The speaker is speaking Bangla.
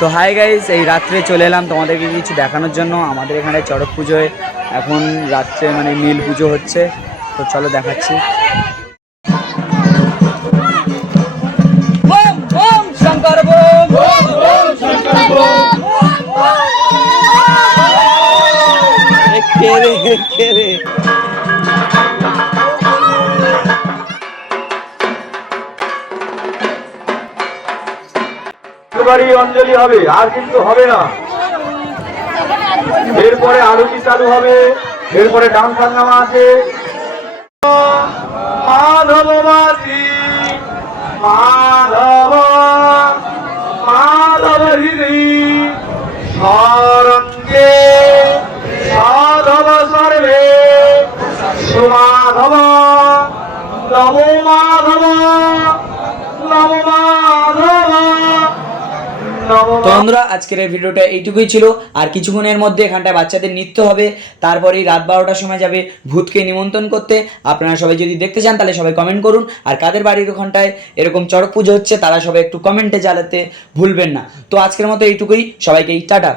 তো হাই গাইস, এই রাত্রে চলে এলাম তোমাদেরকে কিছু দেখানোর জন্য। আমাদের এখানে চড়ক পুজোয় এখন রাত্রে মানে নীল পুজো হচ্ছে, তো চলো দেখাচ্ছি। শঙ্কর অঞ্জলি হবে, আর কিন্তু হবে না। এরপরে আরতি চালু হবে, এরপরে ডান্স হাঙ্গামা আছে। মাধব মাঝি মাধব মাধব হৃদি সরঙ্গে সাধব সর্বে সুমাধব নমো মাধব নমো মাধব। তো বন্ধুরা, আজকের এই ভিডিওটা এইটুকুই ছিল। আর কিছুক্ষণের মধ্যে এখানটায় বাচ্চাদের নৃত্য হবে, তারপরেই রাত 12টার সময় যাবে ভূতকে নিমন্ত্রণ করতে। আপনারা সবাই যদি দেখতে চান তাহলে সবাই কমেন্ট করুন। আর কাদের বাড়ির ওখানটায় এরকম চড়ক পুজো হচ্ছে তারা সবাই একটু কমেন্টে জানাতে ভুলবেন না। তো আজকের মতো এইটুকুই, সবাইকে টাটা।